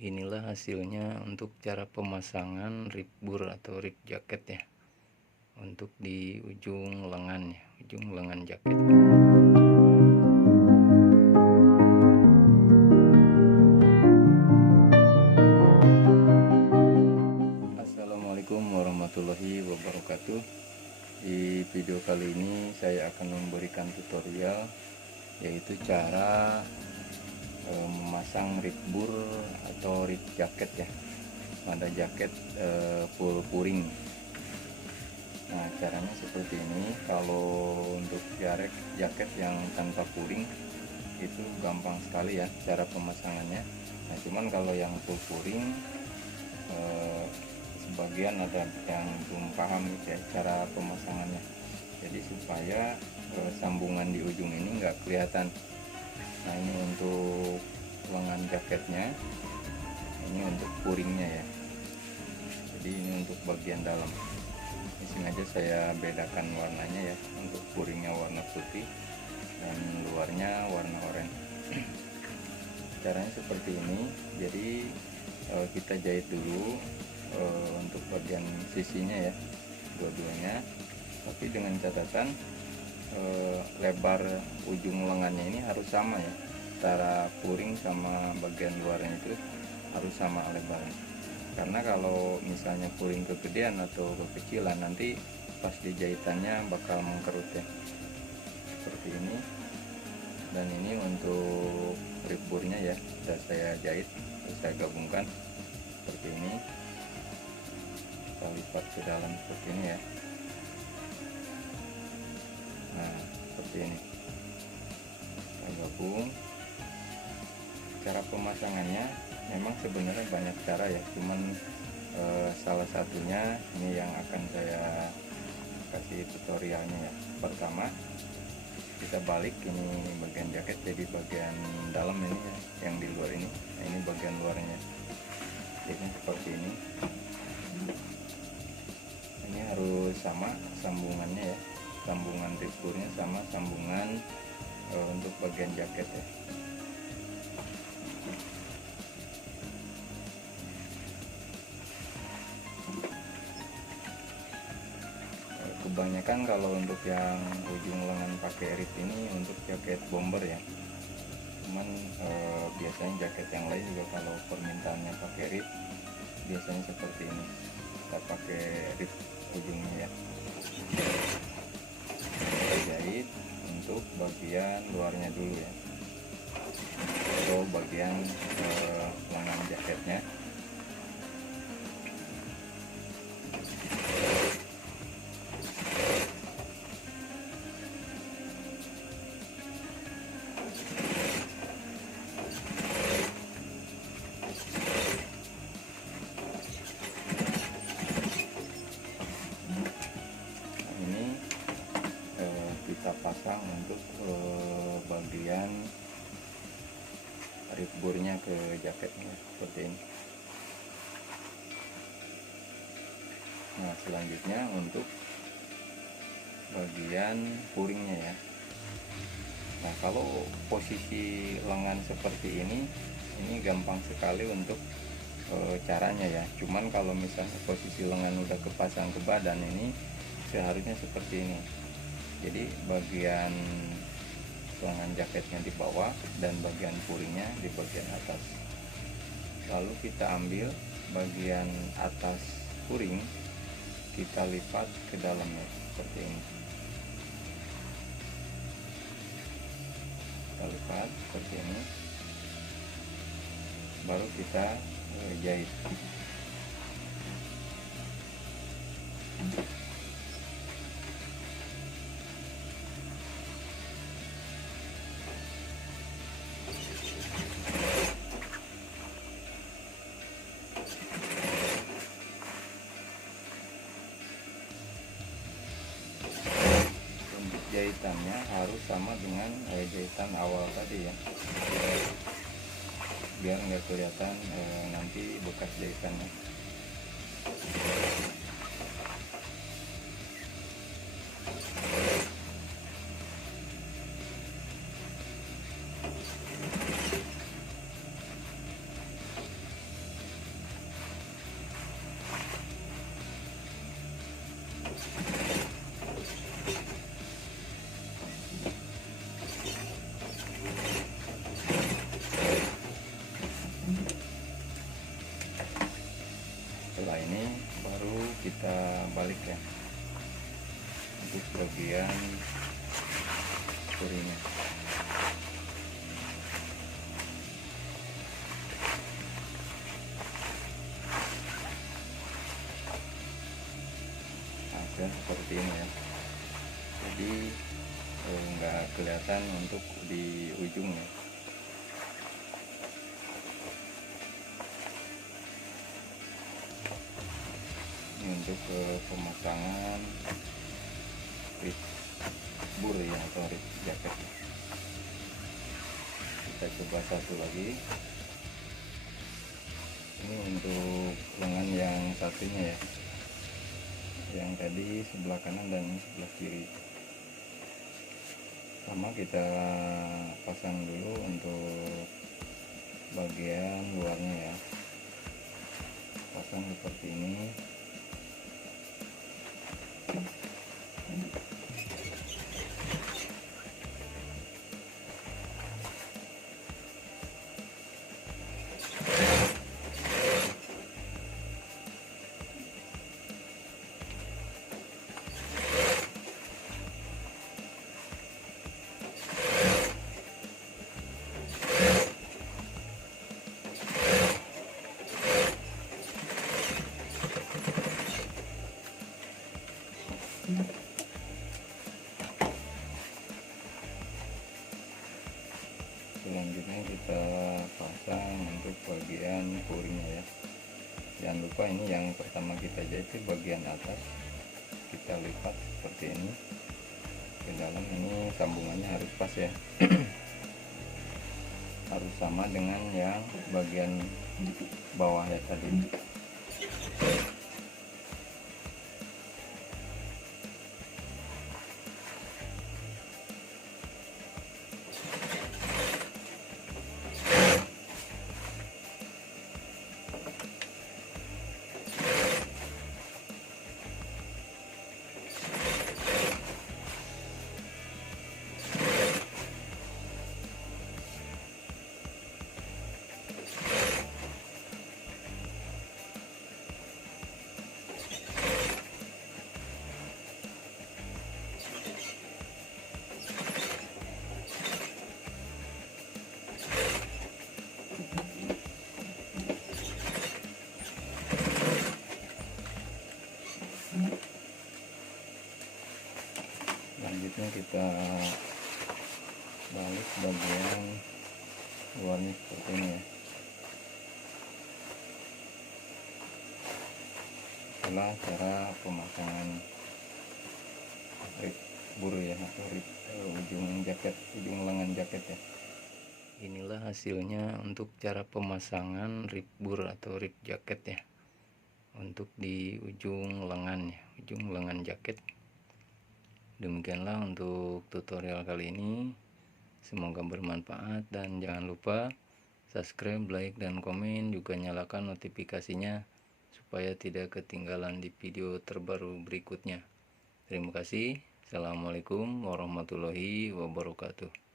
Inilah hasilnya untuk cara pemasangan rib bur atau rib jaket ya, untuk di ujung lengan ya, ujung lengan jaket. Assalamualaikum warahmatullahi wabarakatuh. Di video kali ini saya akan memberikan tutorial, yaitu cara memasang rib bur atau rib jaket ya, pada jaket full puring. Nah, caranya seperti ini. Kalau untuk jaket yang tanpa puring itu gampang sekali ya cara pemasangannya. Nah, cuman kalau yang full puring sebagian ada yang belum paham ya cara pemasangannya. Jadi supaya sambungan di ujung ini nggak kelihatan. Nah, ini untuk lengan jaketnya, ini untuk puringnya ya. Jadi ini untuk bagian dalam. Ini sengaja saya bedakan warnanya ya, untuk puringnya warna putih dan luarnya warna oranye. Caranya seperti ini. Jadi kita jahit dulu untuk bagian sisinya ya, dua-duanya, tapi dengan catatan lebar ujung lengannya ini harus sama ya, antara puring sama bagian luarnya itu harus sama lebarnya. Karena kalau misalnya puring kegedean atau kekecilan, nanti pas dijahitannya bakal mengkerut ya, seperti ini. Dan ini untuk rib burnya ya, sudah saya jahit, terus saya gabungkan seperti ini. Kita lipat ke dalam seperti ini ya. Nah, seperti ini kita gabung. Cara pemasangannya memang sebenarnya banyak cara ya, cuman salah satunya ini yang akan saya kasih tutorialnya ya. Pertama, kita balik ini bagian jaket, jadi bagian dalam ini ya, yang di luar ini. Nah, ini bagian luarnya, jadi seperti ini. Ini harus sama sambungannya ya, sambungan rib burnya sama sambungan untuk bagian jaket ya. Kebanyakan kalau untuk yang ujung lengan pakai rib ini untuk jaket bomber ya, cuman biasanya jaket yang lain juga kalau permintaannya pakai rib biasanya seperti ini, kita pakai rib ujungnya ya. Kita jahit untuk bagian luarnya dulu ya, atau bagian lengan jaketnya. Kita pasang untuk bagian rib burnya ke jaketnya seperti ini. Nah, selanjutnya untuk bagian puringnya ya. Nah, kalau posisi lengan seperti ini gampang sekali untuk caranya ya. Cuman kalau misalnya posisi lengan udah kepasang ke badan, ini seharusnya seperti ini. Jadi bagian lengan jaketnya di bawah dan bagian puringnya di bagian atas. Lalu kita ambil bagian atas puring, kita lipat ke dalamnya seperti ini. Kita lipat seperti ini, baru kita jahit. Jahitannya harus sama dengan jahitan awal tadi ya, biar nggak kelihatan nanti bekas jahitannya. balik ya untuk bagian purinya. Hasil seperti ini ya, jadi nggak kelihatan untuk di ujungnya. Ini untuk pemasangan rip bur ya, atau rip jaket. Kita coba satu lagi. Ini untuk lengan yang satunya ya, yang tadi sebelah kanan dan sebelah kiri. Sama kita pasang dulu untuk bagian luarnya ya, pasang seperti ini. Selanjutnya kita pasang untuk bagian purinya ya. Jangan lupa ini yang pertama kita jahit itu bagian atas, kita lipat seperti ini ke dalam. Ini sambungannya harus pas ya. Harus sama dengan yang bagian bawah ya tadi. Selanjutnya kita balik bagian luarnya seperti ini ya. Itulah cara pemasangan rip bur ya, atau rip ujung jaket, ujung lengan jaket ya. Inilah hasilnya untuk cara pemasangan rip bur atau rip jaket ya, untuk di ujung lengan ya, ujung lengan jaket. Demikianlah untuk tutorial kali ini, semoga bermanfaat, dan jangan lupa subscribe, like, dan komen, juga nyalakan notifikasinya supaya tidak ketinggalan di video terbaru berikutnya. Terima kasih. Assalamualaikum warahmatullahi wabarakatuh.